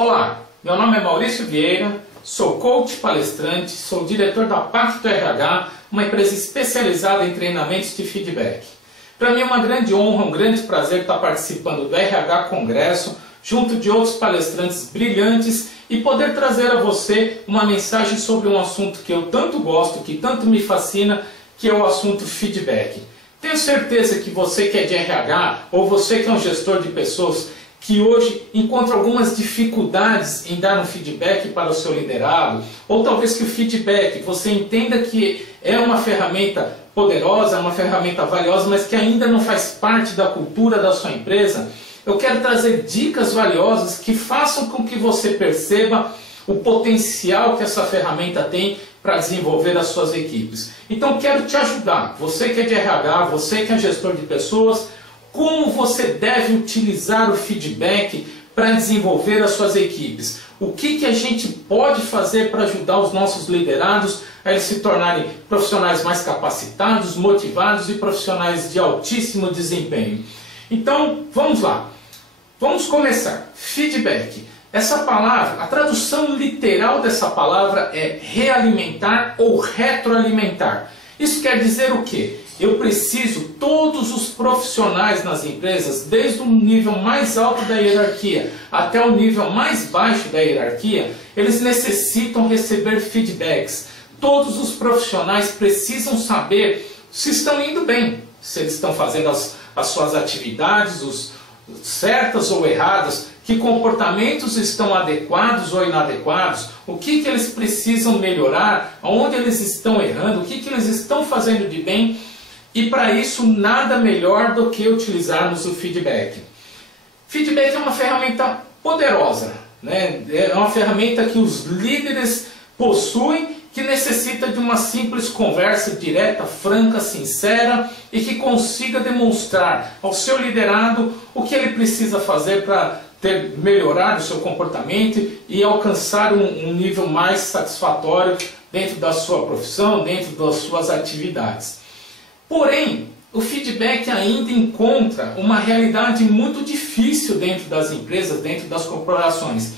Olá, meu nome é Maurício Vieira, sou coach palestrante, sou diretor da Pacto RH, uma empresa especializada em treinamentos de feedback. Para mim é uma grande honra, um grande prazer estar participando do RH Congresso, junto de outros palestrantes brilhantes e poder trazer a você uma mensagem sobre um assunto que eu tanto gosto, que tanto me fascina, que é o assunto feedback. Tenho certeza que você que é de RH ou você que é um gestor de pessoas que hoje encontra algumas dificuldades em dar um feedback para o seu liderado, ou talvez que o feedback você entenda que é uma ferramenta poderosa, uma ferramenta valiosa, mas que ainda não faz parte da cultura da sua empresa. Eu quero trazer dicas valiosas que façam com que você perceba o potencial que essa ferramenta tem para desenvolver as suas equipes. Então quero te ajudar, você que é de RH, você que é gestor de pessoas, como você deve utilizar o feedback para desenvolver as suas equipes. O que a gente pode fazer para ajudar os nossos liderados a eles se tornarem profissionais mais capacitados, motivados e profissionais de altíssimo desempenho. Então, vamos lá. Vamos começar. Feedback. Essa palavra, a tradução literal dessa palavra é realimentar ou retroalimentar. Isso quer dizer o quê? Eu preciso, todos os profissionais nas empresas, desde o nível mais alto da hierarquia até o nível mais baixo da hierarquia, eles necessitam receber feedbacks. Todos os profissionais precisam saber se estão indo bem, se eles estão fazendo as suas atividades, certas ou erradas, que comportamentos estão adequados ou inadequados, o que eles precisam melhorar, onde eles estão errando, o que eles estão fazendo de bem. E para isso nada melhor do que utilizarmos o feedback. Feedback é uma ferramenta poderosa, né? É uma ferramenta que os líderes possuem, que necessita de uma simples conversa direta, franca, sincera e que consiga demonstrar ao seu liderado o que ele precisa fazer para melhorar o seu comportamento e alcançar um nível mais satisfatório dentro da sua profissão, dentro das suas atividades. Porém, o feedback ainda encontra uma realidade muito difícil dentro das empresas, dentro das corporações.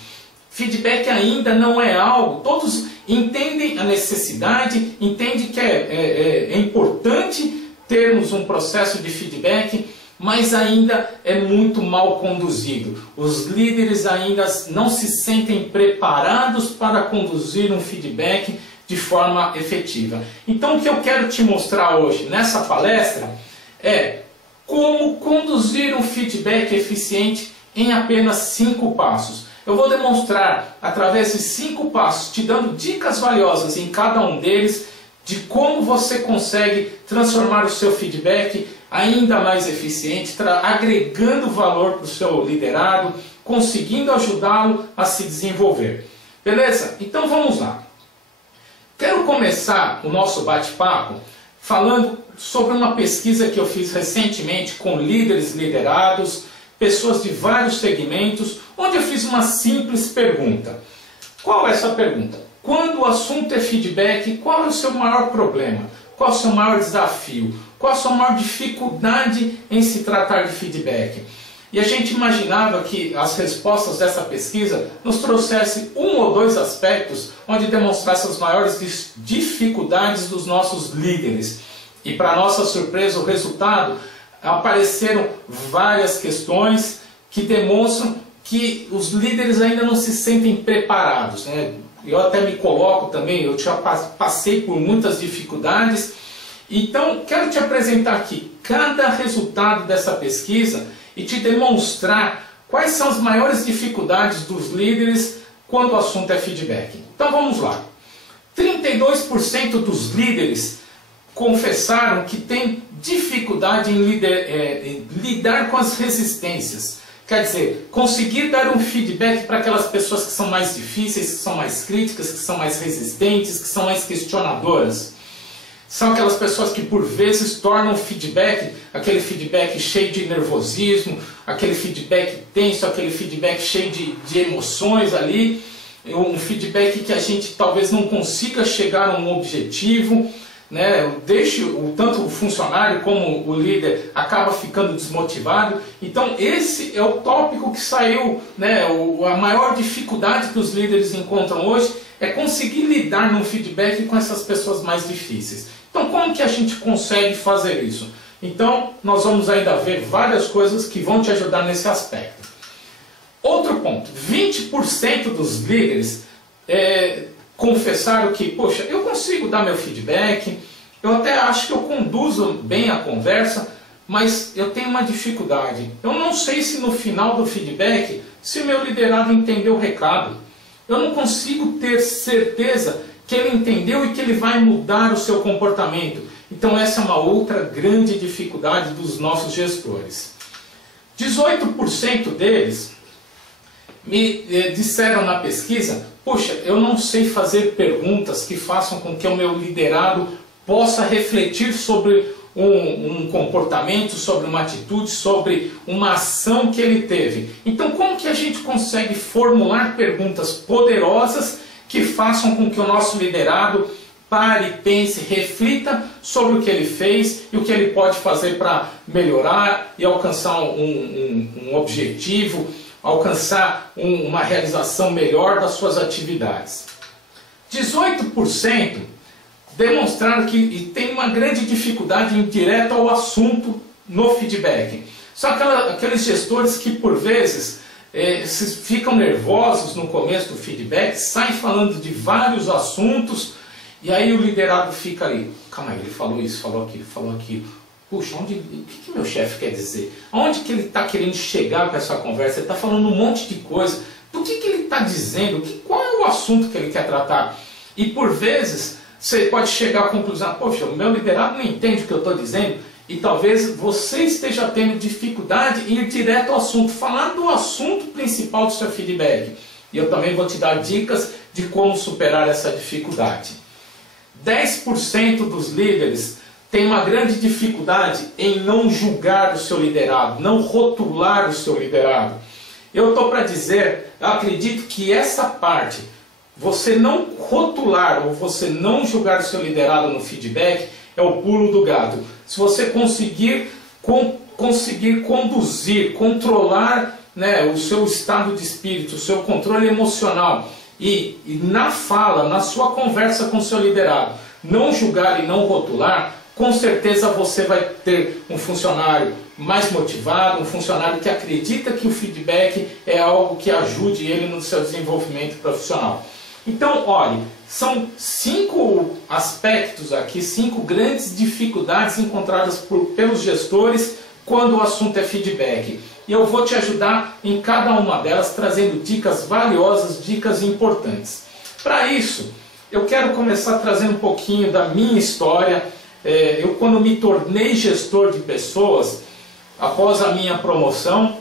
Feedback ainda não é algo, todos entendem a necessidade, entendem que é importante termos um processo de feedback, mas ainda é muito mal conduzido. Os líderes ainda não se sentem preparados para conduzir um feedback de forma efetiva. Então o que eu quero te mostrar hoje nessa palestra é como conduzir um feedback eficiente em apenas 5 passos. Eu vou demonstrar através de 5 passos, te dando dicas valiosas em cada um deles, de como você consegue transformar o seu feedback ainda mais eficiente, agregando valor para o seu liderado, conseguindo ajudá-lo a se desenvolver. Beleza? Então vamos lá. Quero começar o nosso bate-papo falando sobre uma pesquisa que eu fiz recentemente com líderes liderados, pessoas de vários segmentos, onde eu fiz uma simples pergunta. Qual é essa pergunta? Quando o assunto é feedback, qual é o seu maior problema? Qual é o seu maior desafio? Qual é a sua maior dificuldade em se tratar de feedback? E a gente imaginava que as respostas dessa pesquisa nos trouxessem 1 ou 2 aspectos onde demonstrasse as maiores dificuldades dos nossos líderes. E para nossa surpresa, o resultado, apareceram várias questões que demonstram que os líderes ainda não se sentem preparados, né? Eu até me coloco também, eu já passei por muitas dificuldades. Então, quero te apresentar aqui cada resultado dessa pesquisa e te demonstrar quais são as maiores dificuldades dos líderes quando o assunto é feedback. Então vamos lá. 32% dos líderes confessaram que têm dificuldade em lidar com as resistências. Quer dizer, conseguir dar um feedback para aquelas pessoas que são mais difíceis, que são mais críticas, que são mais resistentes, que são mais questionadoras. São aquelas pessoas que por vezes tornam o feedback, aquele feedback cheio de nervosismo, aquele feedback tenso, aquele feedback cheio de emoções ali, um feedback que a gente talvez não consiga chegar a um objetivo, né, tanto o funcionário como o líder acaba ficando desmotivado. Então esse é o tópico que saiu, né, a maior dificuldade que os líderes encontram hoje é conseguir lidar no feedback com essas pessoas mais difíceis. Então como que a gente consegue fazer isso? Então nós vamos ainda ver várias coisas que vão te ajudar nesse aspecto. Outro ponto, 20% dos líderes confessaram que, poxa, eu consigo dar meu feedback, eu até acho que eu conduzo bem a conversa, mas eu tenho uma dificuldade. Eu não sei se no final do feedback, se o meu liderado entendeu o recado. Eu não consigo ter certeza que ele entendeu e que ele vai mudar o seu comportamento. Então essa é uma outra grande dificuldade dos nossos gestores. 18% deles me disseram na pesquisa: puxa, eu não sei fazer perguntas que façam com que o meu liderado possa refletir sobre um comportamento, sobre uma atitude, sobre uma ação que ele teve. Então como que a gente consegue formular perguntas poderosas que façam com que o nosso liderado pare, pense, reflita sobre o que ele fez e o que ele pode fazer para melhorar e alcançar um objetivo, alcançar uma realização melhor das suas atividades. 18% demonstraram que tem uma grande dificuldade em ir direto ao assunto no feedback. São aqueles gestores que por vezes ficam nervosos no começo do feedback, saem falando de vários assuntos e aí o liderado fica ali: calma aí, ele falou isso, falou aquilo, falou aquilo. Puxa, o que meu chefe quer dizer? Aonde que ele está querendo chegar com essa conversa? Ele está falando um monte de coisa. Do que ele está dizendo? Qual é o assunto que ele quer tratar? E por vezes você pode chegar à conclusão: poxa, o meu liderado não entende o que eu estou dizendo. E talvez você esteja tendo dificuldade em ir direto ao assunto, falar do assunto principal do seu feedback. E eu também vou te dar dicas de como superar essa dificuldade. 10% dos líderes tem uma grande dificuldade em não julgar o seu liderado, não rotular o seu liderado. Eu estou para dizer, eu acredito que essa parte, você não rotular ou você não julgar o seu liderado no feedback, é o pulo do gato. Se você conseguir conduzir, controlar, né, o seu estado de espírito, o seu controle emocional e na fala, na sua conversa com o seu liderado, não julgar e não rotular, com certeza você vai ter um funcionário mais motivado, um funcionário que acredita que o feedback é algo que ajude ele no seu desenvolvimento profissional. Então, olhe, são 5 aspectos aqui, 5 grandes dificuldades encontradas pelos gestores quando o assunto é feedback. E eu vou te ajudar em cada uma delas, trazendo dicas valiosas, dicas importantes. Para isso, eu quero começar trazendo um pouquinho da minha história. Eu, quando me tornei gestor de pessoas, após a minha promoção,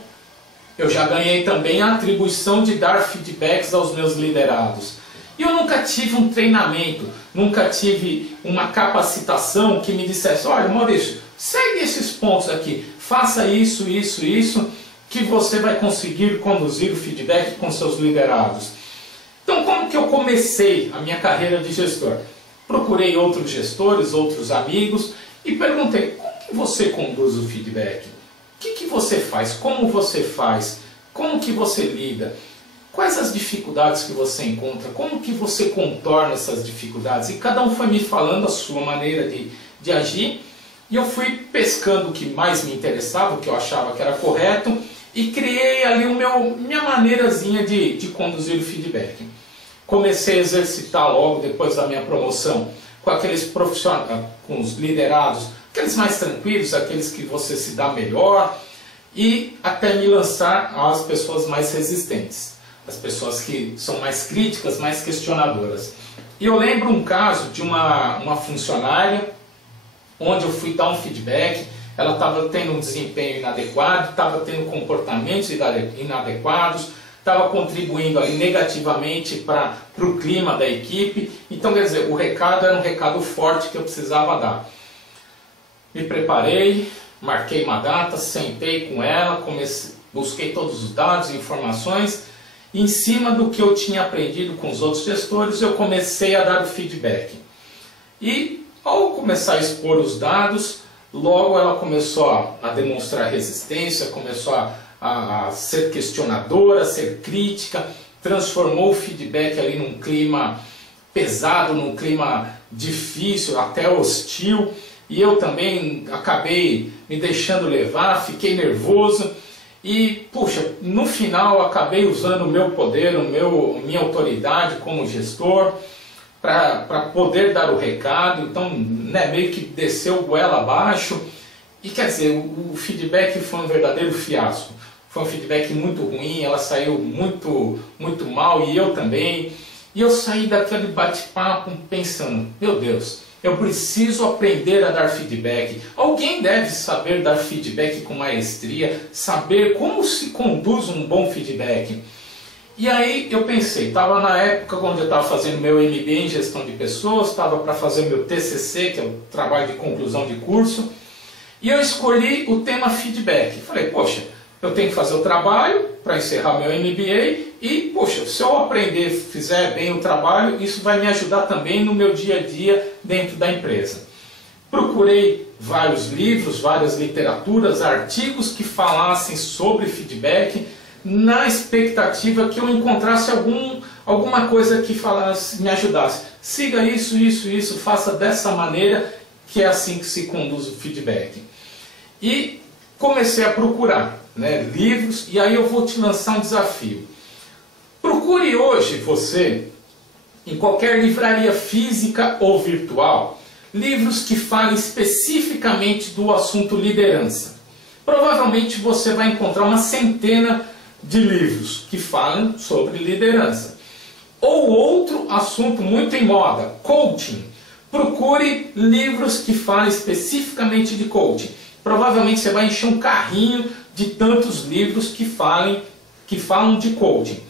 eu já ganhei também a atribuição de dar feedbacks aos meus liderados. E eu nunca tive um treinamento, nunca tive uma capacitação que me dissesse: olha, Maurício, segue esses pontos aqui, faça isso, isso, isso, que você vai conseguir conduzir o feedback com seus liderados. Então, como que eu comecei a minha carreira de gestor? Procurei outros gestores, outros amigos e perguntei: como que você conduz o feedback? O que você faz? Como você faz? Como que você lida? Quais as dificuldades que você encontra? Como que você contorna essas dificuldades? E cada um foi me falando a sua maneira de agir. E eu fui pescando o que mais me interessava, o que eu achava que era correto. E criei ali minha maneirazinha de conduzir o feedback. Comecei a exercitar logo depois da minha promoção com aqueles profissionais, com os liderados, aqueles mais tranquilos, aqueles que você se dá melhor. E até me lançar às pessoas mais resistentes. As pessoas que são mais críticas, mais questionadoras. E eu lembro um caso de uma funcionária, onde eu fui dar um feedback, ela estava tendo um desempenho inadequado, estava tendo comportamentos inadequados, estava contribuindo ali negativamente para o clima da equipe. Então, quer dizer, o recado era um recado forte que eu precisava dar. Me preparei, marquei uma data, sentei com ela, busquei todos os dados e informações. E em cima do que eu tinha aprendido com os outros gestores, eu comecei a dar o feedback. E Ao começar a expor os dados, logo ela começou a demonstrar resistência, começou a ser questionadora, a ser crítica, transformou o feedback ali num clima pesado, num clima difícil, até hostil, e eu também acabei me deixando levar, fiquei nervoso e, puxa, no final acabei usando o meu poder, minha autoridade como gestor para poder dar o recado. Então, né, meio que desceu o goela abaixo, e quer dizer, o feedback foi um verdadeiro fiasco. Foi um feedback muito ruim, ela saiu muito mal, e eu também. E eu saí daquele bate-papo pensando, meu Deus, eu preciso aprender a dar feedback. Alguém deve saber dar feedback com maestria, saber como se conduz um bom feedback. E aí eu pensei, estava na época onde eu estava fazendo meu MBA em gestão de pessoas, estava para fazer meu TCC, que é o trabalho de conclusão de curso, e eu escolhi o tema feedback. Falei, poxa, eu tenho que fazer o trabalho para encerrar meu MBA e, poxa, se eu aprender, fizer bem o trabalho, isso vai me ajudar também no meu dia a dia dentro da empresa. Procurei vários livros, várias literaturas, artigos que falassem sobre feedback, na expectativa que eu encontrasse alguma coisa que falasse, me ajudasse. Siga isso, isso, isso, faça dessa maneira, que é assim que se conduz o feedback. E comecei a procurar, né, livros, e aí eu vou te lançar um desafio. Procure hoje você, em qualquer livraria física ou virtual, livros que falem especificamente do assunto liderança. Provavelmente você vai encontrar uma centena de livros que falam sobre liderança. Ou outro assunto muito em moda, coaching. Procure livros que falem especificamente de coaching. Provavelmente você vai encher um carrinho de tantos livros que falam de coaching.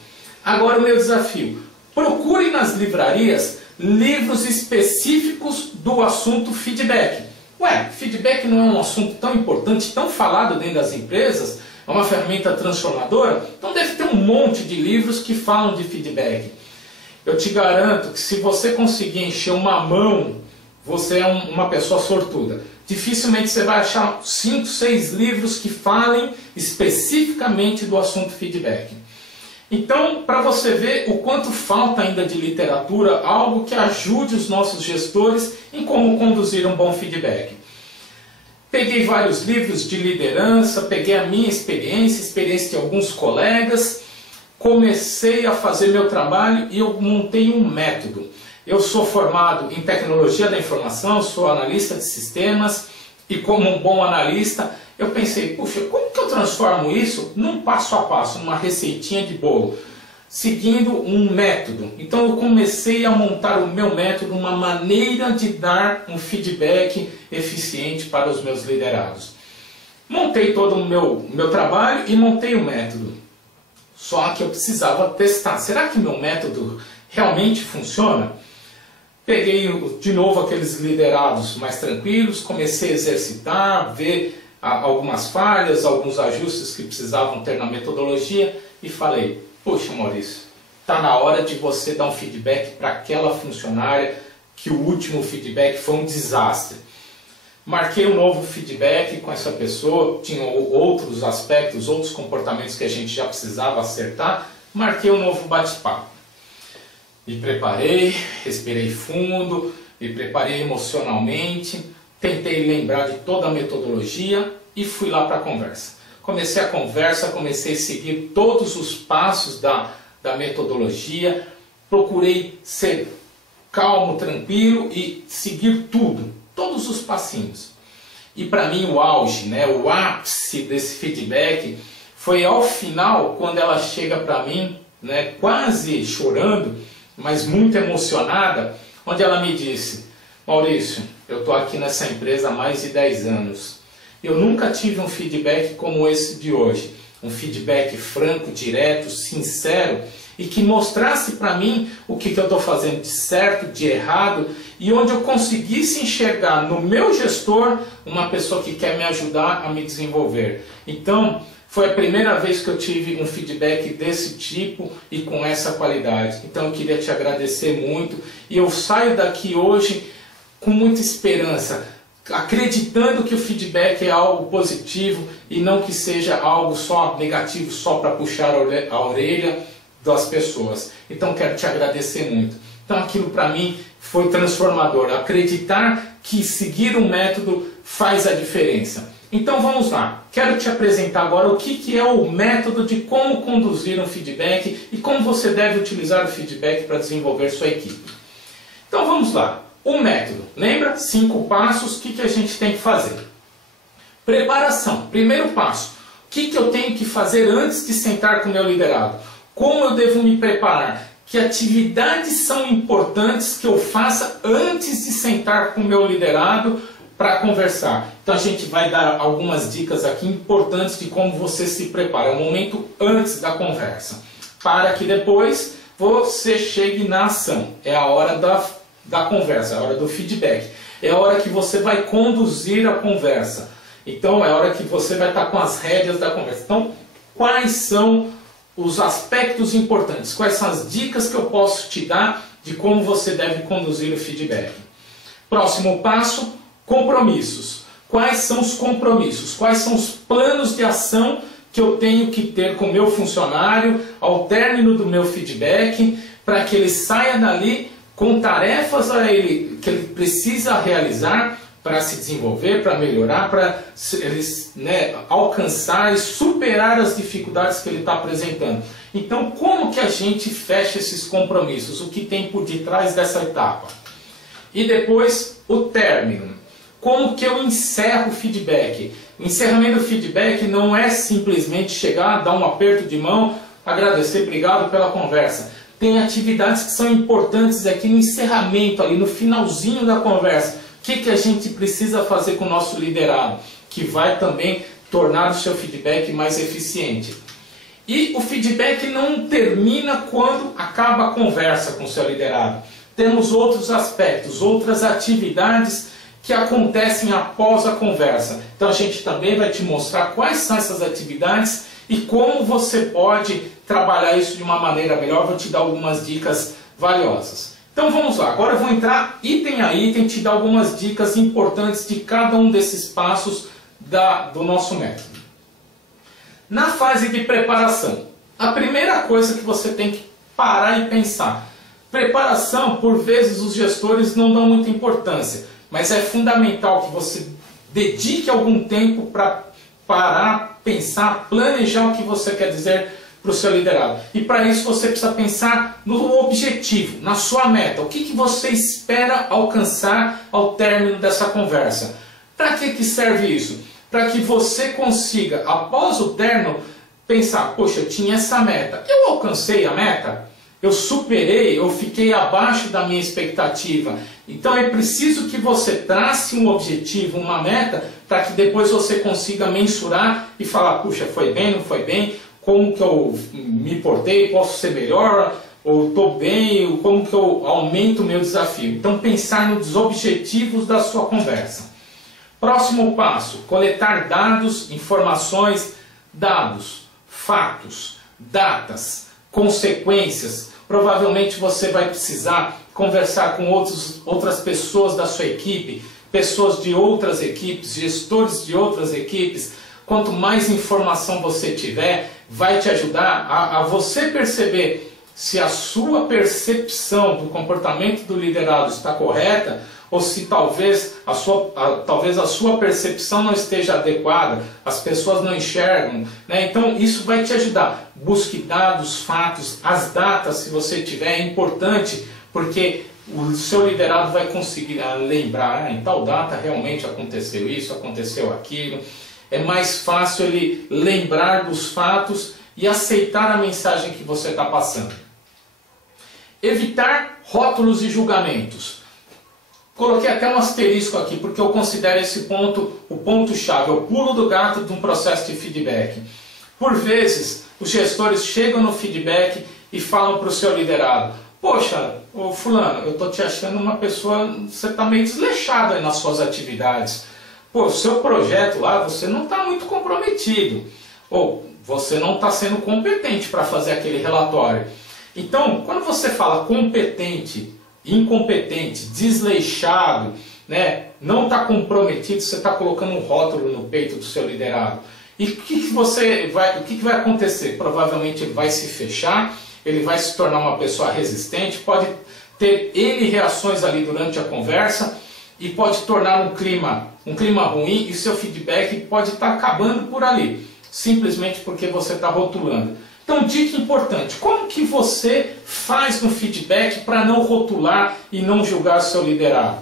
Agora o meu desafio, procure nas livrarias livros específicos do assunto feedback. Ué, feedback não é um assunto tão importante, tão falado dentro das empresas? É uma ferramenta transformadora? Então deve ter um monte de livros que falam de feedback. Eu te garanto que se você conseguir encher uma mão, você é uma pessoa sortuda. Dificilmente você vai achar 5, 6 livros que falem especificamente do assunto feedback. Então, para você ver o quanto falta ainda de literatura, algo que ajude os nossos gestores em como conduzir um bom feedback. Peguei vários livros de liderança, peguei a minha experiência de alguns colegas, comecei a fazer meu trabalho e eu montei um método. Eu sou formado em tecnologia da informação, sou analista de sistemas, e como um bom analista, eu pensei, puxa, como que eu transformo isso num passo a passo, numa receitinha de bolo, seguindo um método? Então eu comecei a montar o meu método, uma maneira de dar um feedback eficiente para os meus liderados. Montei todo o meu trabalho e montei o método. Só que eu precisava testar. Será que meu método realmente funciona? Peguei de novo aqueles liderados mais tranquilos, comecei a exercitar, ver algumas falhas, alguns ajustes que precisavam ter na metodologia e falei, poxa Maurício, está na hora de você dar um feedback para aquela funcionária que o último feedback foi um desastre. Marquei um novo feedback com essa pessoa, tinha outros aspectos, outros comportamentos que a gente já precisava acertar, marquei um novo bate-papo. Me preparei, respirei fundo, me preparei emocionalmente, tentei lembrar de toda a metodologia e fui lá para a conversa. Comecei a conversa, comecei a seguir todos os passos da metodologia, procurei ser calmo, tranquilo e seguir tudo, todos os passinhos. E para mim o auge, né, o ápice desse feedback foi ao final, quando ela chega para mim, né, quase chorando, mas muito emocionada, onde ela me disse, Maurício, eu estou aqui nessa empresa há mais de 10 anos. Eu nunca tive um feedback como esse de hoje. Um feedback franco, direto, sincero e que mostrasse para mim o que eu estou fazendo de certo, de errado e onde eu conseguisse enxergar no meu gestor uma pessoa que quer me ajudar a me desenvolver. Então, foi a primeira vez que eu tive um feedback desse tipo e com essa qualidade. Então eu queria te agradecer muito e eu saio daqui hoje com muita esperança, acreditando que o feedback é algo positivo e não que seja algo só negativo, só para puxar a orelha das pessoas. Então quero te agradecer muito. Então aquilo para mim foi transformador, acreditar que seguir um método faz a diferença. Então vamos lá, quero te apresentar agora o que é o método de como conduzir um feedback e como você deve utilizar o feedback para desenvolver sua equipe. Então vamos lá, o método, lembra? 5 passos, o que a gente tem que fazer? Preparação, primeiro passo, o que eu tenho que fazer antes de sentar com o meu liderado? Como eu devo me preparar? Que atividades são importantes que eu faça antes de sentar com o meu liderado para conversar. Então a gente vai dar algumas dicas aqui importantes de como você se prepara. É o momento antes da conversa. Para que depois você chegue na ação. É a hora da conversa, é a hora do feedback. É a hora que você vai conduzir a conversa. Então é a hora que você vai estar com as rédeas da conversa. Então, quais são os aspectos importantes? Quais são as dicas que eu posso te dar de como você deve conduzir o feedback? Próximo passo, compromissos. Quais são os compromissos? Quais são os planos de ação que eu tenho que ter com o meu funcionário ao término do meu feedback, para que ele saia dali com tarefas que ele precisa realizar para se desenvolver, para melhorar, para eles alcançar e superar as dificuldades que ele está apresentando. Então, como que a gente fecha esses compromissos? O que tem por detrás dessa etapa? E depois, o término. Como que eu encerro o feedback? O encerramento do feedback não é simplesmente chegar, dar um aperto de mão, agradecer, obrigado pela conversa. Tem atividades que são importantes aqui no encerramento, ali no finalzinho da conversa. O que a gente precisa fazer com o nosso liderado? Que vai também tornar o seu feedback mais eficiente. E o feedback não termina quando acaba a conversa com o seu liderado. Temos outros aspectos, outras atividades que acontecem após a conversa. Então a gente também vai te mostrar quais são essas atividades e como você pode trabalhar isso de uma maneira melhor. Vou te dar algumas dicas valiosas. Então vamos lá, agora eu vou entrar item a item, te dar algumas dicas importantes de cada um desses passos do nosso método. Na fase de preparação, a primeira coisa que você tem que parar e pensar. Preparação, por vezes os gestores não dão muita importância, mas é fundamental que você dedique algum tempo para parar, pensar, planejar o que você quer dizer para o seu liderado. E para isso você precisa pensar no objetivo, na sua meta. O que você espera alcançar ao término dessa conversa? Para que serve isso? Para que você consiga, após o término, pensar, poxa, eu tinha essa meta. Eu alcancei a meta? Eu superei? Eu fiquei abaixo da minha expectativa? Então é preciso que você trace um objetivo, uma meta, para que depois você consiga mensurar e falar, puxa, foi bem, não foi bem? Como que eu me portei, posso ser melhor, ou estou bem, como que eu aumento o meu desafio. Então pensar nos objetivos da sua conversa. Próximo passo, coletar dados, informações, fatos, datas, consequências. Provavelmente você vai precisar conversar com outras pessoas da sua equipe, pessoas de outras equipes, gestores de outras equipes. Quanto mais informação você tiver, vai te ajudar a você perceber se a sua percepção do comportamento do liderado está correta ou se talvez a sua percepção não esteja adequada, as pessoas não enxergam, né? Então isso vai te ajudar. Busque dados, fatos, as datas, se você tiver, é importante, porque o seu liderado vai conseguir lembrar, em tal data realmente aconteceu isso, aconteceu aquilo. É mais fácil ele lembrar dos fatos e aceitar a mensagem que você está passando. Evitar rótulos e julgamentos. Coloquei até um asterisco aqui, porque eu considero esse ponto o ponto-chave, o pulo do gato de um processo de feedback. Por vezes, os gestores chegam no feedback e falam para o seu liderado, poxa, ô fulano, eu estou te achando uma pessoa, você está meio desleixado aí nas suas atividades. Pô, o seu projeto lá, você não está muito comprometido. Ou você não está sendo competente para fazer aquele relatório. Então, quando você fala competente, incompetente, desleixado, né, não está comprometido, você está colocando um rótulo no peito do seu liderado. E o que vai acontecer? Provavelmente ele vai se fechar, ele vai se tornar uma pessoa resistente, pode ter N reações ali durante a conversa e pode tornar um clima ruim, e seu feedback pode estar acabando por ali, simplesmente porque você está rotulando. Então, dica importante: como que você faz no feedback para não rotular e não julgar seu liderado?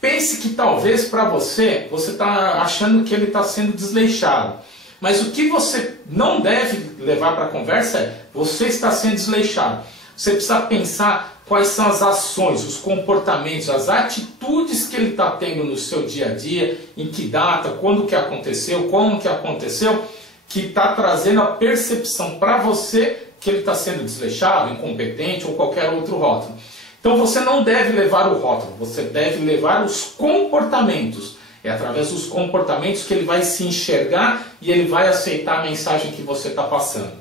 Pense que talvez para você está achando que ele está sendo desleixado. Mas o que você não deve levar para a conversa é: você está sendo desleixado. Você precisa pensar quais são as ações, os comportamentos, as atitudes que ele está tendo no seu dia a dia, em que data, quando que aconteceu, como que aconteceu, que está trazendo a percepção para você que ele está sendo desleixado, incompetente ou qualquer outro rótulo. Então você não deve levar o rótulo, você deve levar os comportamentos. É através dos comportamentos que ele vai se enxergar e ele vai aceitar a mensagem que você está passando.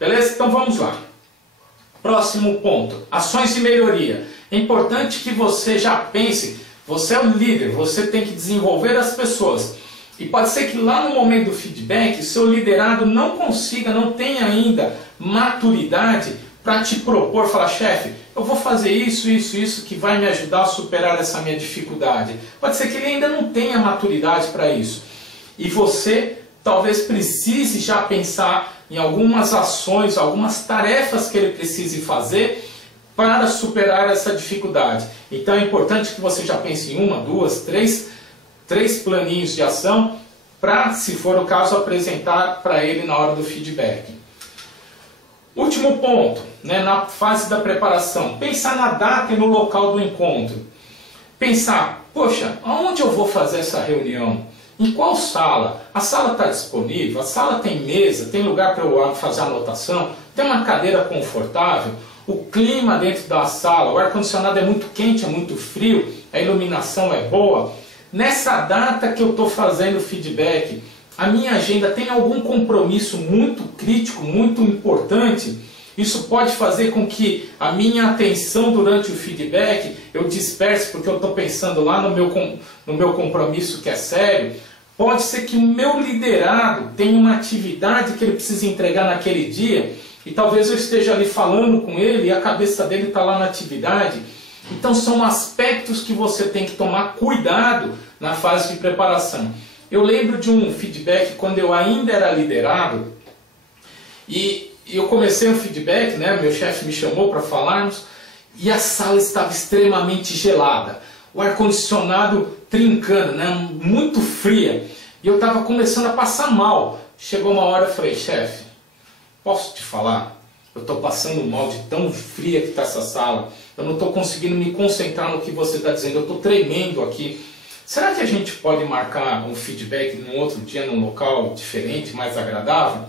Beleza? Então vamos lá. Próximo ponto: ações de melhoria. É importante que você já pense, você é o líder, você tem que desenvolver as pessoas. E pode ser que lá no momento do feedback, seu liderado não tenha ainda maturidade para te propor, falar: chefe, eu vou fazer isso que vai me ajudar a superar essa minha dificuldade. Pode ser que ele ainda não tenha maturidade para isso. E você talvez precise já pensar em algumas ações, algumas tarefas que ele precise fazer para superar essa dificuldade. Então é importante que você já pense em uma, duas, três planinhos de ação para, se for o caso, apresentar para ele na hora do feedback. Último ponto, né, na fase da preparação: pensar na data e no local do encontro. Pensar: poxa, aonde eu vou fazer essa reunião? Em qual sala? A sala está disponível? A sala tem mesa? Tem lugar para eu fazer anotação? Tem uma cadeira confortável? O clima dentro da sala, o ar-condicionado é muito quente, é muito frio? A iluminação é boa? Nessa data que eu estou fazendo o feedback, a minha agenda tem algum compromisso muito crítico, muito importante? Isso pode fazer com que a minha atenção durante o feedback eu disperse, porque eu estou pensando lá no meu compromisso que é sério. Pode ser que o meu liderado tenha uma atividade que ele precisa entregar naquele dia, e talvez eu esteja ali falando com ele e a cabeça dele está lá na atividade. Então são aspectos que você tem que tomar cuidado na fase de preparação. Eu lembro de um feedback quando eu ainda era liderado, e eu comecei um feedback, né, meu chefe me chamou para falarmos, e a sala estava extremamente gelada, o ar-condicionado trincando, né, muito fria, e eu estava começando a passar mal. Chegou uma hora, eu falei: chefe, posso te falar? Eu estou passando mal de tão fria que está essa sala, eu não estou conseguindo me concentrar no que você está dizendo, eu estou tremendo aqui. Será que a gente pode marcar um feedback num outro dia, num local diferente, mais agradável?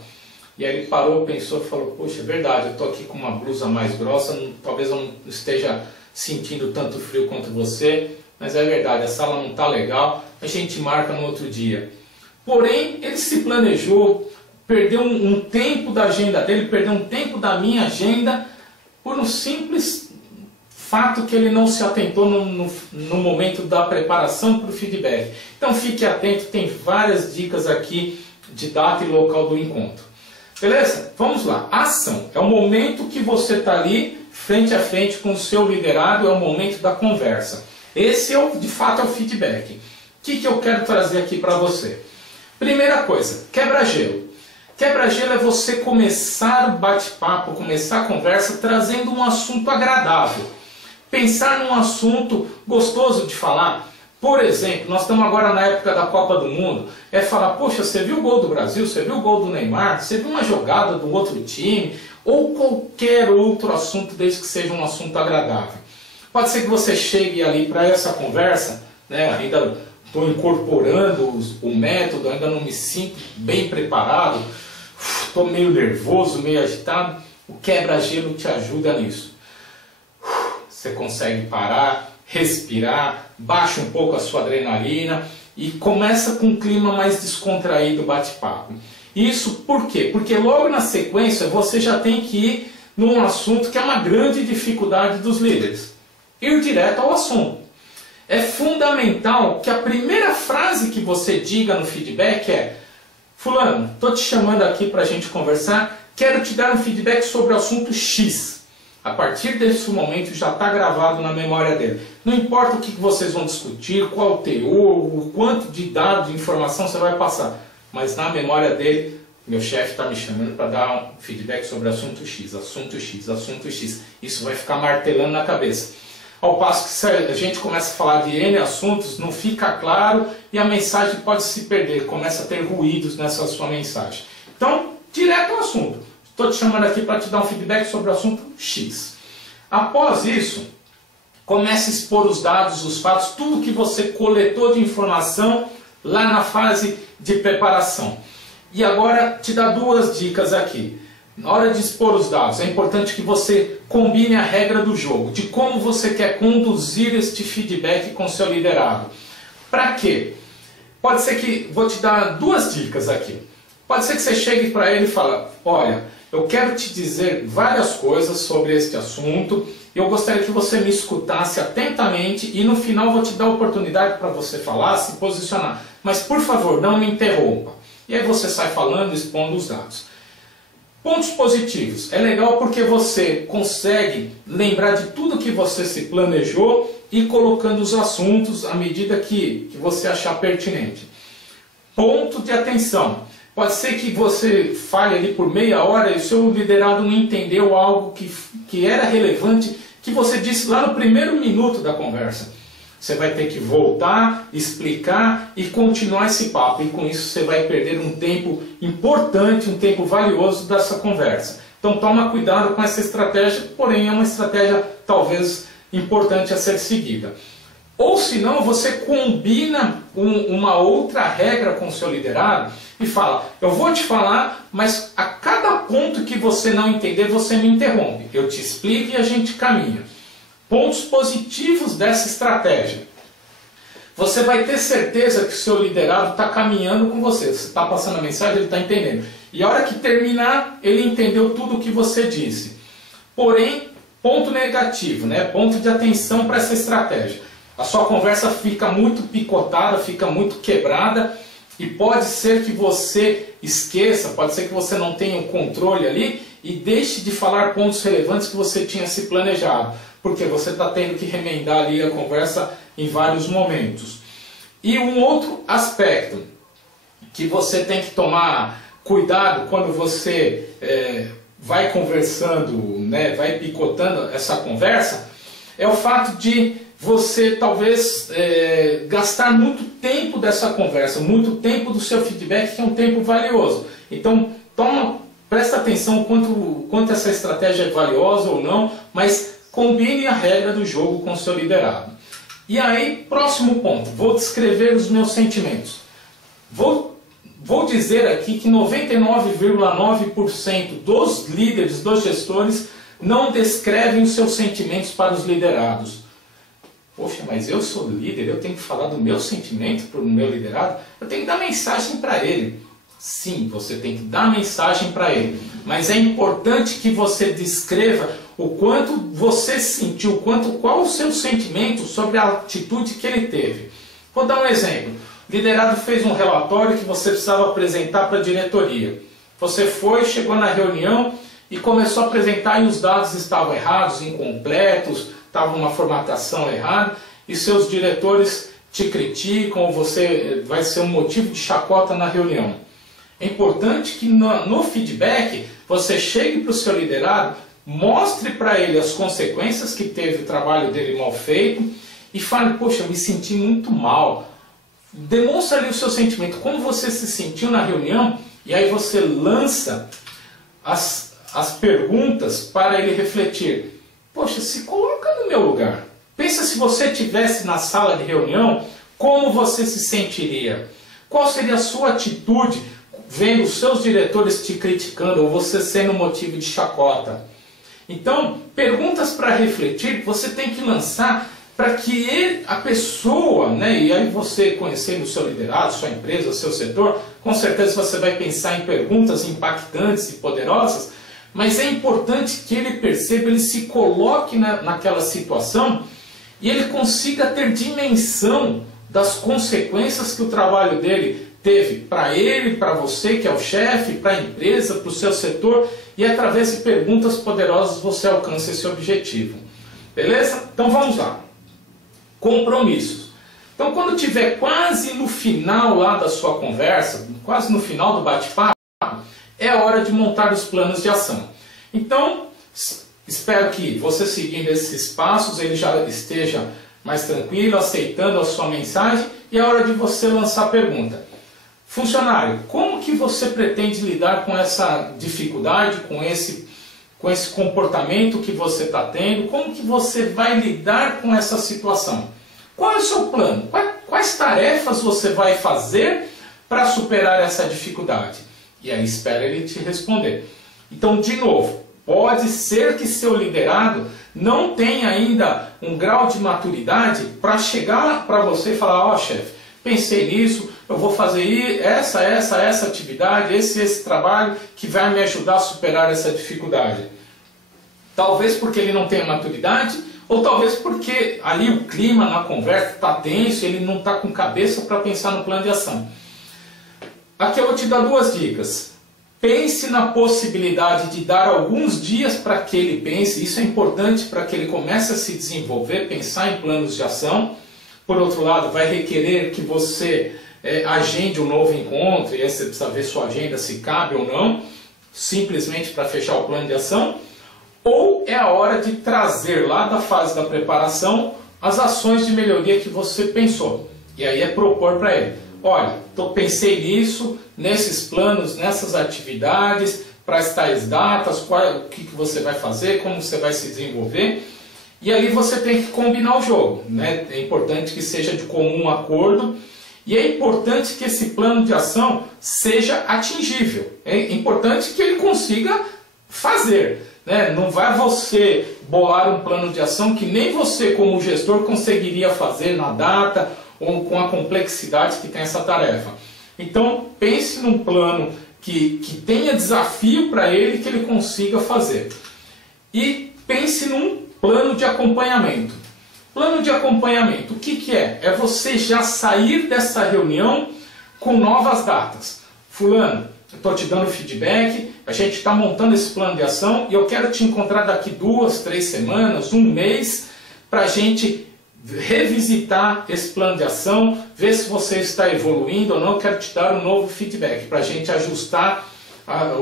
E aí ele parou, pensou e falou: poxa, é verdade, eu estou aqui com uma blusa mais grossa, talvez eu não esteja sentindo tanto frio quanto você, mas é verdade, a sala não está legal, a gente marca no outro dia. Porém, ele se planejou, perdeu um tempo da agenda dele, perdeu um tempo da minha agenda, por um simples fato que ele não se atentou no momento da preparação para o feedback. Então fique atento, tem várias dicas aqui de data e local do encontro. Beleza? Vamos lá. Ação. É o momento que você está ali, frente a frente com o seu liderado, é o momento da conversa. Esse, de fato, é o feedback. O que eu quero trazer aqui para você? Primeira coisa, quebra-gelo. Quebra-gelo é você começar o bate-papo, começar a conversa trazendo um assunto agradável. Pensar num assunto gostoso de falar. Por exemplo, nós estamos agora na época da Copa do Mundo, é falar: poxa, você viu o gol do Brasil, você viu o gol do Neymar, você viu uma jogada do outro time, ou qualquer outro assunto, desde que seja um assunto agradável. Pode ser que você chegue ali para essa conversa, né, ainda estou incorporando o método, ainda não me sinto bem preparado, estou meio nervoso, meio agitado. O quebra-gelo te ajuda nisso. Você consegue parar, respirar, baixa um pouco a sua adrenalina e começa com um clima mais descontraído, bate-papo. Isso por quê? Porque logo na sequência você já tem que ir num assunto que é uma grande dificuldade dos líderes: ir direto ao assunto. é fundamental que a primeira frase que você diga no feedback é: fulano, estou te chamando aqui para a gente conversar, quero te dar um feedback sobre o assunto X. A partir desse momento já está gravado na memória dele. Não importa o que vocês vão discutir, qual o teor, o quanto de dados, de informação você vai passar. Mas na memória dele, meu chefe está me chamando para dar um feedback sobre assunto X, assunto X, assunto X. Isso vai ficar martelando na cabeça. Ao passo que se a gente começa a falar de N assuntos, não fica claro e a mensagem pode se perder, começa a ter ruídos nessa sua mensagem. Então, direto ao assunto. Estou te chamando aqui para te dar um feedback sobre o assunto X. Após isso, comece a expor os dados, os fatos, tudo que você coletou de informação lá na fase de preparação. E agora te dá duas dicas aqui. Na hora de expor os dados, é importante que você combine a regra do jogo, de como você quer conduzir este feedback com seu liderado. Para quê? Pode ser que, vou te dar duas dicas aqui. Pode ser que você chegue para ele e fale: olha, eu quero te dizer várias coisas sobre este assunto, eu gostaria que você me escutasse atentamente e no final vou te dar a oportunidade para você falar, se posicionar. Mas por favor, não me interrompa. E aí você sai falando, expondo os dados. Pontos positivos. É legal porque você consegue lembrar de tudo que você se planejou e colocando os assuntos à medida que você achar pertinente. Ponto de atenção. Pode ser que você fale ali por meia hora e o seu liderado não entendeu algo que era relevante, que você disse lá no primeiro minuto da conversa. Você vai ter que voltar, explicar e continuar esse papo. E com isso você vai perder um tempo importante, um tempo valioso dessa conversa. Então toma cuidado com essa estratégia, porém é uma estratégia talvez importante a ser seguida. Ou se não, você combina uma outra regra com o seu liderado e fala: eu vou te falar, mas a cada ponto que você não entender, você me interrompe. Eu te explico e a gente caminha. Pontos positivos dessa estratégia. Você vai ter certeza que o seu liderado está caminhando com você. Você está passando a mensagem, ele está entendendo. E a hora que terminar, ele entendeu tudo o que você disse. Porém, ponto negativo, né? Ponto de atenção para essa estratégia. A sua conversa fica muito picotada, fica muito quebrada e pode ser que você esqueça, pode ser que você não tenha o controle ali e deixe de falar pontos relevantes que você tinha se planejado, porque você está tendo que remendar ali a conversa em vários momentos. E um outro aspecto que você tem que tomar cuidado quando você vai conversando, né, vai picotando essa conversa, é o fato de você talvez gastar muito tempo dessa conversa, muito tempo do seu feedback, que é um tempo valioso. Então, presta atenção quanto essa estratégia é valiosa ou não, mas combine a regra do jogo com o seu liderado. E aí, próximo ponto, vou descrever os meus sentimentos. Vou dizer aqui que 99,9% dos líderes, dos gestores, não descrevem os seus sentimentos para os liderados. Poxa, mas eu sou líder, eu tenho que falar do meu sentimento para o meu liderado? Eu tenho que dar mensagem para ele. Sim, você tem que dar mensagem para ele. Mas é importante que você descreva o quanto você sentiu, qual o seu sentimento sobre a atitude que ele teve. Vou dar um exemplo. O liderado fez um relatório que você precisava apresentar para a diretoria. Você foi, chegou na reunião e começou a apresentar e os dados estavam errados, incompletos, estava uma formatação errada e seus diretores te criticam ou você vai ser um motivo de chacota na reunião. É importante que no feedback você chegue para o seu liderado, mostre para ele as consequências que teve o trabalho dele mal feito e fale: poxa, eu me senti muito mal. Demonstre ali o seu sentimento, como você se sentiu na reunião, e aí você lança as perguntas para ele refletir. Poxa, se coloca no meu lugar. Pensa se você estivesse na sala de reunião, como você se sentiria? Qual seria a sua atitude vendo os seus diretores te criticando ou você sendo motivo de chacota? Então, perguntas para refletir você tem que lançar para que a pessoa, né, e aí você conhecendo o seu liderado, sua empresa, o seu setor, com certeza você vai pensar em perguntas impactantes e poderosas, mas é importante que ele perceba, ele se coloque naquela situação e ele consiga ter dimensão das consequências que o trabalho dele teve para ele, para você que é o chefe, para a empresa, para o seu setor, e através de perguntas poderosas você alcança esse objetivo. Beleza? Então vamos lá. Compromissos. Então quando tiver quase no final lá da sua conversa, quase no final do bate-papo, é hora de montar os planos de ação. Então, espero que você seguindo esses passos, ele já esteja mais tranquilo, aceitando a sua mensagem, e é hora de você lançar a pergunta. Funcionário, como que você pretende lidar com essa dificuldade, com esse comportamento que você está tendo? Como que você vai lidar com essa situação? Qual é o seu plano? Quais tarefas você vai fazer para superar essa dificuldade? E aí espera ele te responder. Então, de novo, pode ser que seu liderado não tenha ainda um grau de maturidade para chegar para você e falar, ó chefe, pensei nisso, eu vou fazer essa atividade, esse trabalho que vai me ajudar a superar essa dificuldade. Talvez porque ele não tenha maturidade, ou talvez porque ali o clima na conversa está tenso, ele não está com cabeça para pensar no plano de ação. Aqui eu vou te dar duas dicas. Pense na possibilidade de dar alguns dias para que ele pense, isso é importante para que ele comece a se desenvolver, pensar em planos de ação. Por outro lado, vai requerer que você agende um novo encontro, e aí você precisa ver sua agenda se cabe ou não, simplesmente para fechar o plano de ação. Ou é a hora de trazer lá da fase da preparação as ações de melhoria que você pensou. E aí é propor para ele, olha, pensei nisso, nesses planos, nessas atividades, para as tais datas, o que você vai fazer, como você vai se desenvolver. E aí você tem que combinar o jogo, né? É importante que seja de comum acordo. E é importante que esse plano de ação seja atingível. É importante que ele consiga fazer. Né? Não vai você bolar um plano de ação que nem você como gestor conseguiria fazer na data ou com a complexidade que tem essa tarefa. Então pense num plano que tenha desafio para ele, que ele consiga fazer. E pense num plano de acompanhamento. Plano de acompanhamento, o que é? É você já sair dessa reunião com novas datas. Fulano, eu estou te dando feedback, a gente está montando esse plano de ação e eu quero te encontrar daqui 2, 3 semanas, um mês, para a gente revisitar esse plano de ação, ver se você está evoluindo ou não. Eu quero te dar um novo feedback para a gente ajustar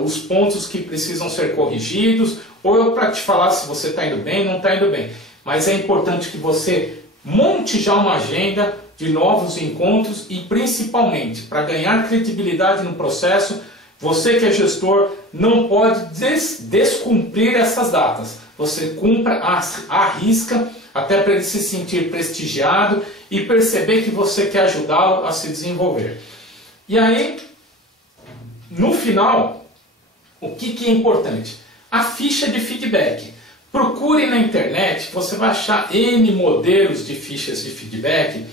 os pontos que precisam ser corrigidos, ou eu para te falar se você está indo bem ou não está indo bem. Mas é importante que você monte já uma agenda de novos encontros e principalmente, para ganhar credibilidade no processo, você que é gestor não pode descumprir essas datas. Você cumpra à risca, até para ele se sentir prestigiado e perceber que você quer ajudá-lo a se desenvolver. E aí, no final, o que é importante? A ficha de feedback. Procure na internet, você vai achar N modelos de fichas de feedback.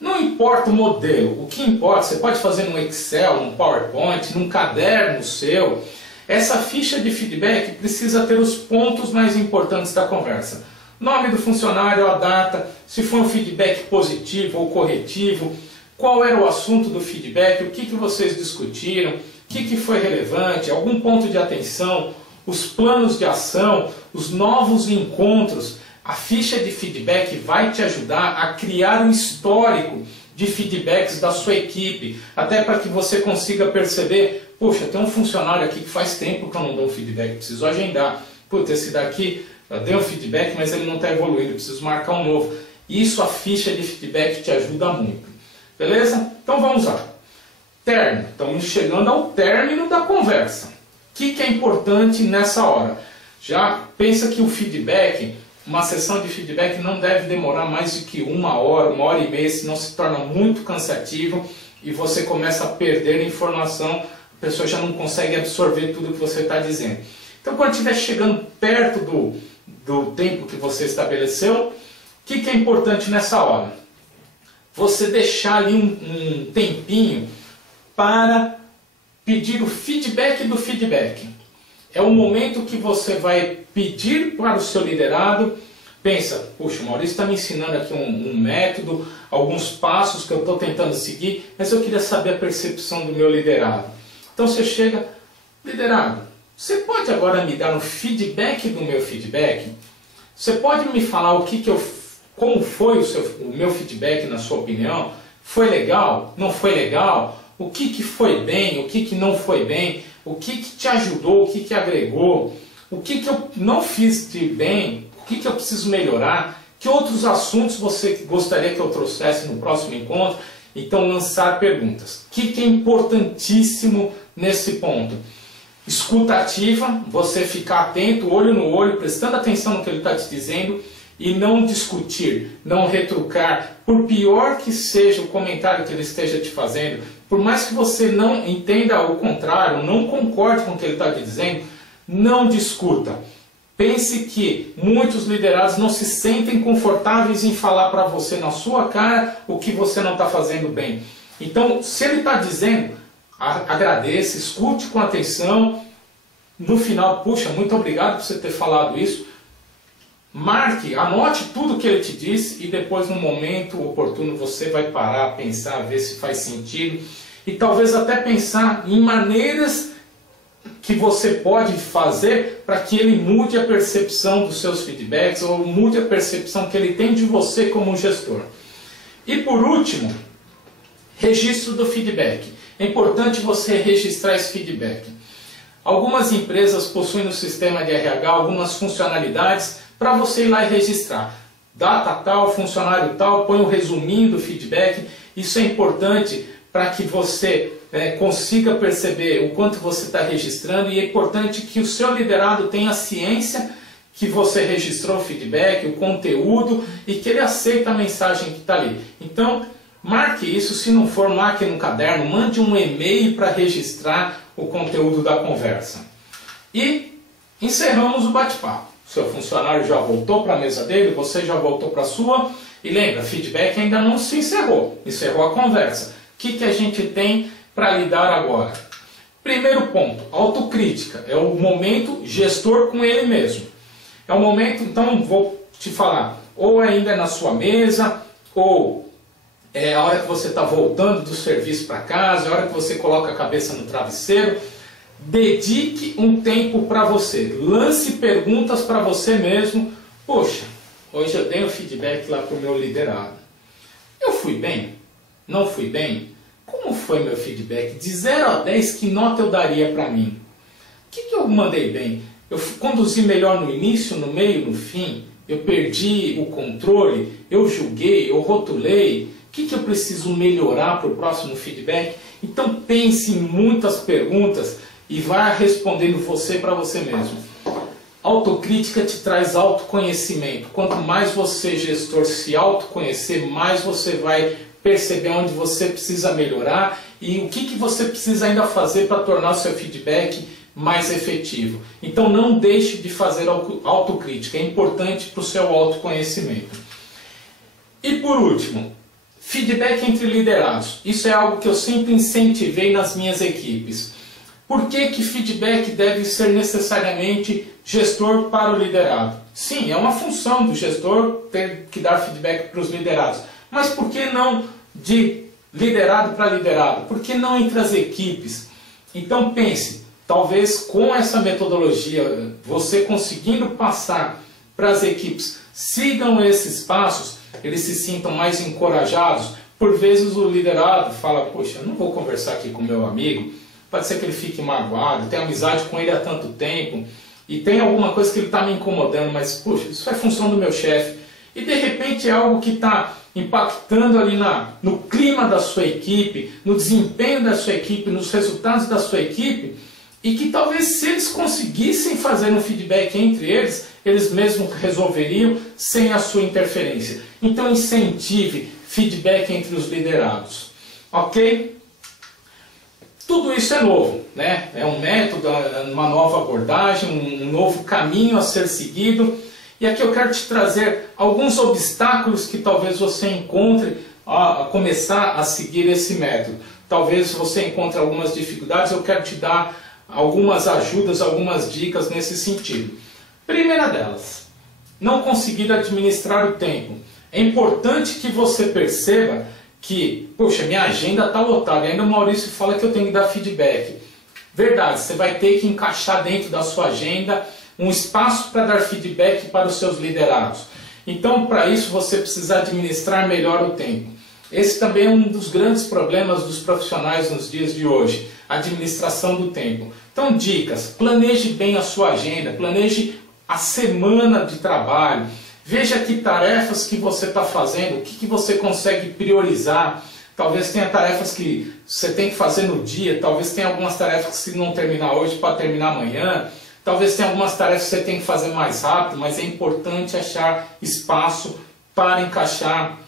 Não importa o modelo, o que importa, você pode fazer no Excel, no PowerPoint, num caderno seu. Essa ficha de feedback precisa ter os pontos mais importantes da conversa. Nome do funcionário, a data, se foi um feedback positivo ou corretivo, qual era o assunto do feedback, o que vocês discutiram, o que foi relevante, algum ponto de atenção, os planos de ação, os novos encontros. A ficha de feedback vai te ajudar a criar um histórico de feedbacks da sua equipe, até para que você consiga perceber, poxa, tem um funcionário aqui que faz tempo que eu não dou um feedback, preciso agendar. Putz, esse daqui eu dei um feedback, mas ele não está evoluindo, preciso marcar um novo. Isso a ficha de feedback te ajuda muito. Beleza? Então vamos lá. Término. Estamos chegando ao término da conversa. O que é importante nessa hora? Já pensa que o feedback, uma sessão de feedback não deve demorar mais de que 1 hora, 1h30, senão se torna muito cansativo e você começa a perder informação, a pessoa já não consegue absorver tudo que você está dizendo. Então quando estiver chegando perto do tempo que você estabeleceu, o que é importante nessa hora? Você deixar ali um tempinho para pedir o feedback do feedback. É o momento que você vai pedir para o seu liderado Pensa, puxa, o Maurício está me ensinando aqui um método, alguns passos que eu estou tentando seguir, mas eu queria saber a percepção do meu liderado. Então você chega, liderado, você pode agora me dar um feedback do meu feedback? Você pode me falar como foi o meu feedback na sua opinião? Foi legal? Não foi legal? O que foi bem? O que não foi bem? O que te ajudou? O que agregou? O que eu não fiz de bem? O que eu preciso melhorar? Que outros assuntos você gostaria que eu trouxesse no próximo encontro? Então, lançar perguntas. O que é importantíssimo nesse ponto? Escuta ativa, você ficar atento, olho no olho, prestando atenção no que ele está te dizendo e não discutir, não retrucar. Por pior que seja o comentário que ele esteja te fazendo, por mais que você não entenda o contrário, não concorde com o que ele está te dizendo, não discuta. Pense que muitos liderados não se sentem confortáveis em falar para você na sua cara o que você não está fazendo bem. Então, se ele está dizendo, agradeça, escute com atenção. No final, puxa, muito obrigado por você ter falado isso. Marque, anote tudo que ele te disse e depois, no momento oportuno, você vai parar, pensar, ver se faz sentido. E talvez até pensar em maneiras que você pode fazer para que ele mude a percepção dos seus feedbacks ou mude a percepção que ele tem de você como gestor. E por último, registro do feedback. É importante você registrar esse feedback. Algumas empresas possuem no sistema de RH algumas funcionalidades para você ir lá e registrar. Data tal, funcionário tal, põe um resuminho do feedback. Isso é importante para que você consiga perceber o quanto você está registrando, e é importante que o seu liderado tenha ciência que você registrou o feedback, o conteúdo, e que ele aceita a mensagem que está ali. Então, marque isso, se não for, marque no caderno, mande um e-mail para registrar o conteúdo da conversa. E encerramos o bate-papo. Seu funcionário já voltou para a mesa dele, você já voltou para a sua, e lembra, feedback ainda não se encerrou, encerrou a conversa. O que a gente tem para lidar agora? Primeiro ponto, autocrítica. É o momento gestor com ele mesmo. É o momento, então vou te falar, ou ainda é na sua mesa, ou é a hora que você está voltando do serviço para casa, é a hora que você coloca a cabeça no travesseiro. Dedique um tempo para você. Lance perguntas para você mesmo. Poxa, hoje eu dei um feedback lá para o meu liderado. Eu fui bem? Não fui bem? Como foi meu feedback? De 0 a 10, que nota eu daria para mim? O que eu mandei bem? Eu conduzi melhor no início, no meio, no fim? Eu perdi o controle? Eu julguei? Eu rotulei? O que eu preciso melhorar para o próximo feedback? Então pense em muitas perguntas e vá respondendo você para você mesmo. Autocrítica te traz autoconhecimento. Quanto mais você, gestor, se autoconhecer, mais você vai perceber onde você precisa melhorar e o que você precisa ainda fazer para tornar o seu feedback mais efetivo. Então não deixe de fazer autocrítica, é importante para o seu autoconhecimento. E por último, feedback entre liderados. Isso é algo que eu sempre incentivei nas minhas equipes. Por que feedback deve ser necessariamente gestor para o liderado? Sim, é uma função do gestor ter que dar feedback para os liderados. Mas por que não de liderado para liderado? Por que não entre as equipes? Então pense, talvez com essa metodologia, você conseguindo passar para as equipes, sigam esses passos, eles se sintam mais encorajados. Por vezes o liderado fala, poxa, eu não vou conversar aqui com meu amigo, pode ser que ele fique magoado, tenho amizade com ele há tanto tempo, e tem alguma coisa que ele está me incomodando, mas poxa, isso é função do meu chefe. E de repente é algo que está impactando ali no clima da sua equipe, no desempenho da sua equipe, nos resultados da sua equipe, e que talvez se eles conseguissem fazer um feedback entre eles, eles mesmos resolveriam sem a sua interferência. Então incentive feedback entre os liderados. Ok? Tudo isso é novo, né? É um método, uma nova abordagem, um novo caminho a ser seguido. E aqui eu quero te trazer alguns obstáculos que talvez você encontre a começar a seguir esse método. Talvez você encontre algumas dificuldades, eu quero te dar algumas ajudas, algumas dicas nesse sentido. Primeira delas, não conseguir administrar o tempo. É importante que você perceba que, poxa, minha agenda está lotada, e ainda o Maurício fala que eu tenho que dar feedback. Verdade, você vai ter que encaixar dentro da sua agenda um espaço para dar feedback para os seus liderados. Então, para isso, você precisa administrar melhor o tempo. Esse também é um dos grandes problemas dos profissionais nos dias de hoje, a administração do tempo. Então, dicas: planeje bem a sua agenda, planeje a semana de trabalho, veja que tarefas que você está fazendo, o que você consegue priorizar. Talvez tenha tarefas que você tem que fazer no dia, talvez tenha algumas tarefas que se não terminar hoje pode terminar amanhã, talvez tenha algumas tarefas que você tem que fazer mais rápido, mas é importante achar espaço para encaixar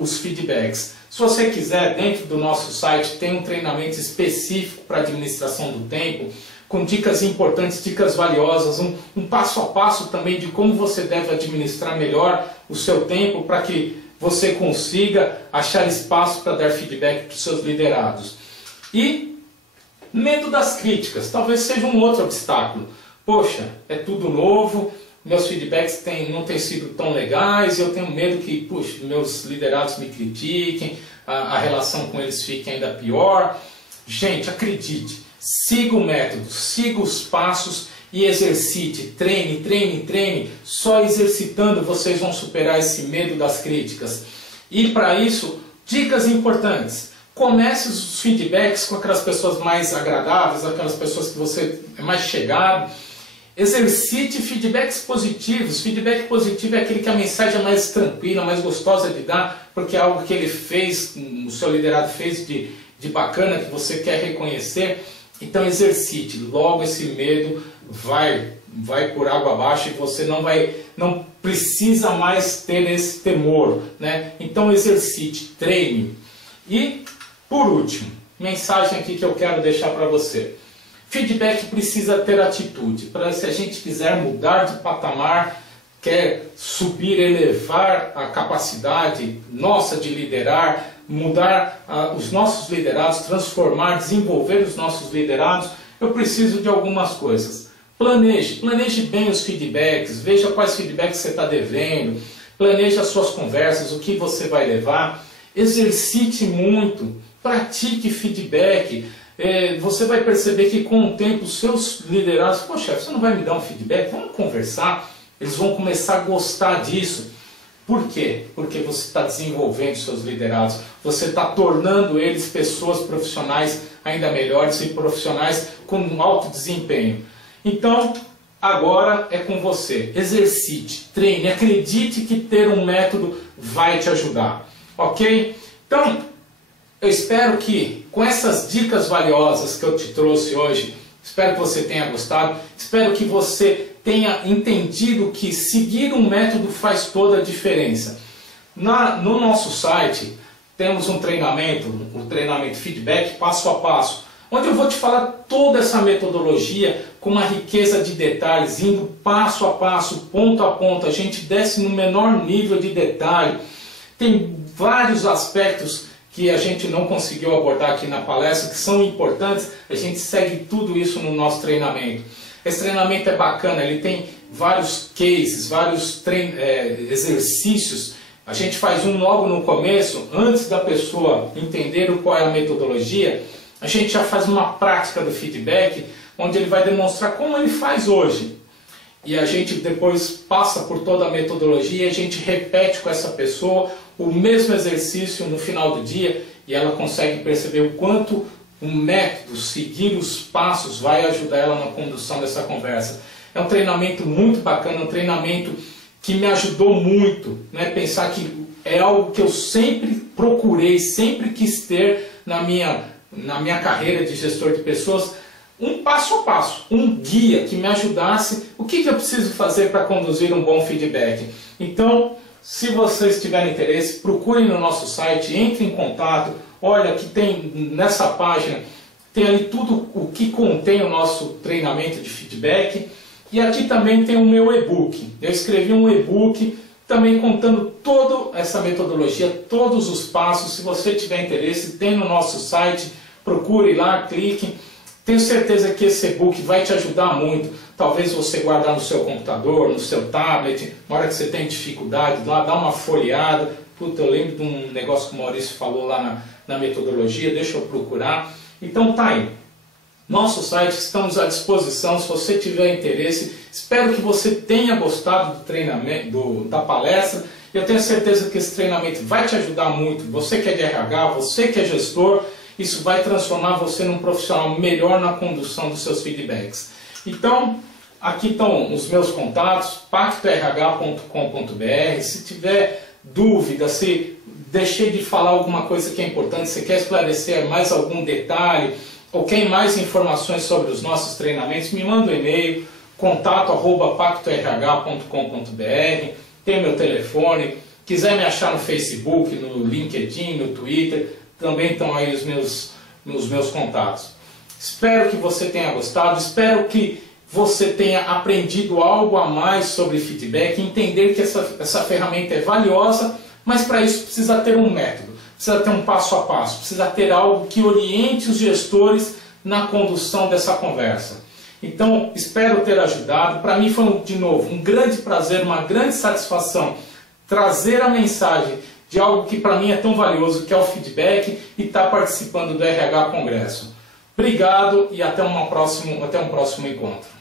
os feedbacks. Se você quiser, dentro do nosso site tem um treinamento específico para administração do tempo, com dicas importantes, dicas valiosas, um passo a passo também de como você deve administrar melhor o seu tempo para que você consiga achar espaço para dar feedback para os seus liderados. E medo das críticas, talvez seja um outro obstáculo. Poxa, é tudo novo, meus feedbacks não têm sido tão legais, eu tenho medo que meus liderados me critiquem, a relação com eles fique ainda pior. Gente, acredite, siga o método, siga os passos e exercite, treine, treine, treine. Só exercitando vocês vão superar esse medo das críticas. E para isso, dicas importantes. Comece os feedbacks com aquelas pessoas mais agradáveis, aquelas pessoas que você é mais chegado. Exercite feedbacks positivos. Feedback positivo é aquele que a mensagem é mais tranquila, mais gostosa de dar, porque é algo que ele fez, o seu liderado fez de bacana, que você quer reconhecer. Então exercite, logo esse medo vai por água abaixo e você não precisa mais ter esse temor, né? Então exercite, treine. E por último, mensagem aqui que eu quero deixar para você. Feedback precisa ter atitude. Para se a gente quiser mudar de patamar, quer subir, elevar a capacidade nossa de liderar, mudar os nossos liderados, transformar, desenvolver os nossos liderados, eu preciso de algumas coisas. Planeje bem os feedbacks, veja quais feedbacks você está devendo, planeje as suas conversas, o que você vai levar, exercite muito, pratique feedback. Você vai perceber que com o tempo os seus liderados, pô chefe, você não vai me dar um feedback? Vamos conversar. Eles vão começar a gostar disso. Por quê? Porque você está desenvolvendo seus liderados, você está tornando eles pessoas profissionais ainda melhores e profissionais com alto desempenho. Então, agora é com você. Exercite, treine, acredite que ter um método vai te ajudar. Ok? Então, eu espero que com essas dicas valiosas que eu te trouxe hoje, espero que você tenha gostado, espero que você tenha entendido que seguir um método faz toda a diferença. No nosso site temos um treinamento, o treinamento Feedback Passo a Passo, onde eu vou te falar toda essa metodologia com uma riqueza de detalhes, indo passo a passo, ponto a ponto, a gente desce no menor nível de detalhe. Tem vários aspectos que a gente não conseguiu abordar aqui na palestra, que são importantes, a gente segue tudo isso no nosso treinamento. Esse treinamento é bacana, ele tem vários cases, vários exercícios. A gente faz um logo no começo, antes da pessoa entender qual é a metodologia, a gente já faz uma prática do feedback, onde ele vai demonstrar como ele faz hoje. E a gente depois passa por toda a metodologia, a gente repete com essa pessoa o mesmo exercício no final do dia, e ela consegue perceber o quanto um método, seguir os passos, vai ajudar ela na condução dessa conversa. É um treinamento muito bacana, um treinamento que me ajudou muito, né? Pensar que é algo que eu sempre procurei, sempre quis ter na minha carreira de gestor de pessoas, um passo a passo, um guia que me ajudasse, o que eu preciso fazer para conduzir um bom feedback. Então, se vocês tiverem interesse, procurem no nosso site, entre em contato. Olha, que tem nessa página, tem ali tudo o que contém o nosso treinamento de feedback. E aqui também tem o meu e-book. Eu escrevi um e-book também contando toda essa metodologia, todos os passos. Se você tiver interesse, tem no nosso site, procure lá, clique. Tenho certeza que esse e-book vai te ajudar muito. talvez você guardar no seu computador, no seu tablet, na hora que você tem dificuldade, lá dá uma folheada. Puta, eu lembro de um negócio que o Maurício falou lá na metodologia, deixa eu procurar. Então tá aí. Nosso site, estamos à disposição, se você tiver interesse. Espero que você tenha gostado do treinamento, da palestra. Eu tenho certeza que esse treinamento vai te ajudar muito. Você que é de RH, você que é gestor, isso vai transformar você num profissional melhor na condução dos seus feedbacks. Então, aqui estão os meus contatos, pactorh.com.br. Se tiver dúvida, se deixei de falar alguma coisa que é importante, se quer esclarecer mais algum detalhe, ou quer mais informações sobre os nossos treinamentos, me manda um e-mail, contato@pactorh.com.br, tem meu telefone, quiser me achar no Facebook, no LinkedIn, no Twitter, também estão aí os meus contatos. Espero que você tenha gostado, espero que você tenha aprendido algo a mais sobre feedback, entender que essa ferramenta é valiosa, mas para isso precisa ter um método. Precisa ter um passo a passo, precisa ter algo que oriente os gestores na condução dessa conversa. Então, espero ter ajudado. Para mim foi, de novo, um grande prazer, uma grande satisfação trazer a mensagem de algo que para mim é tão valioso, que é o feedback, e estar participando do RH Congresso. Obrigado e até um próximo encontro.